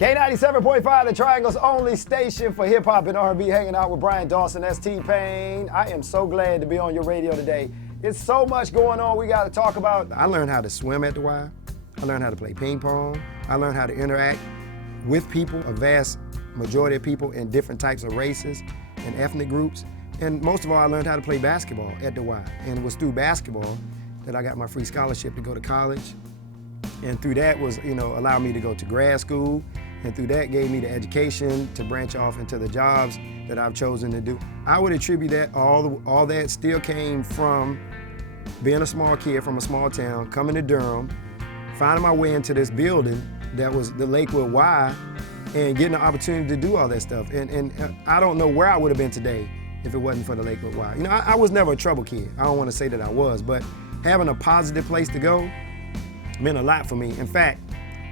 K97.5, the Triangle's only station for hip-hop and R&B, hanging out with Brian Dawson. That's T-Pain. I am so glad to be on your radio today. It's so much going on we got to talk about. I learned how to swim at the Y. I learned how to play ping pong. I learned how to interact with people, a vast majority of people in different types of races and ethnic groups. And most of all, I learned how to play basketball at the Y. And it was through basketball that I got my free scholarship to go to college. And through that was, allowed me to go to grad school. And through that gave me the education to branch off into the jobs that I've chosen to do. I would attribute that all that still came from being a small kid from a small town, coming to Durham, finding my way into this building that was the Lakewood Y, and getting the opportunity to do all that stuff. And I don't know where I would have been today if it wasn't for the Lakewood Y. I was never a trouble kid. I don't want to say that I was, but having a positive place to go meant a lot for me. In fact,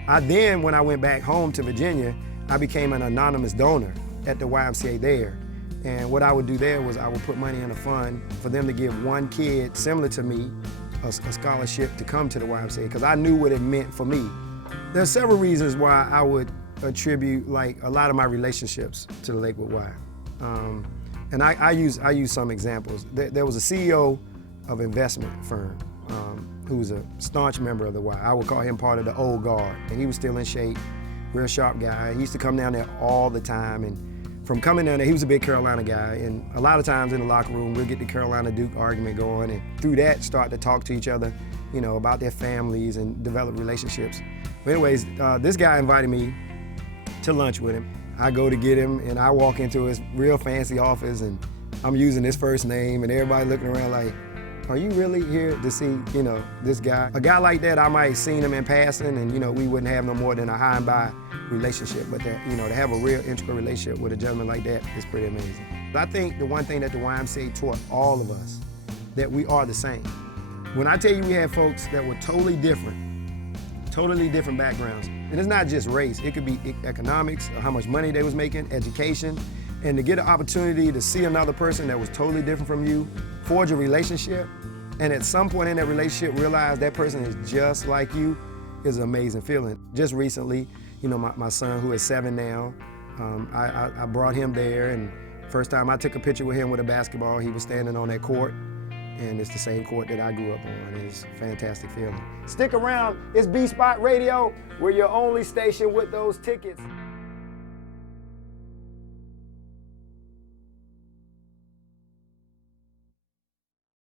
when I went back home to Virginia, I became an anonymous donor at the YMCA there. And what I would do there was I would put money in a fund for them to give one kid similar to me a scholarship to come to the YMCA, because I knew what it meant for me. There's several reasons why I would attribute a lot of my relationships to the Lakewood Y. And I use some examples. There was a CEO of an investment firm who was a staunch member of the Y. I would call him part of the old guard. And he was still in shape, real sharp guy. He used to come down there all the time. And from coming down there, he was a big Carolina guy. And a lot of times in the locker room, we'll get the Carolina-Duke argument going. And through that, start to talk to each other, about their families and develop relationships. But anyways, this guy invited me to lunch with him. I go to get him, and I walk into his real fancy office, and I'm using his first name, and everybody looking around like, are you really here to see, this guy? A guy like that, I might have seen him in passing, and, we wouldn't have no more than a high and by relationship. But to have a real integral relationship with a gentleman like that is pretty amazing. But I think the one thing that the YMCA taught all of us, that we are the same. When I tell you we had folks that were totally different backgrounds, and it's not just race, it could be economics, or how much money they was making, education, and to get an opportunity to see another person that was totally different from you, forge a relationship, and at some point in that relationship realize that person is just like you, is an amazing feeling. Just recently, my son, who is 7 now, I brought him there, and first time I took a picture with him with a basketball, he was standing on that court, and it's the same court that I grew up on. It's a fantastic feeling. Stick around, it's B-Spot Radio. We're your only station with those tickets.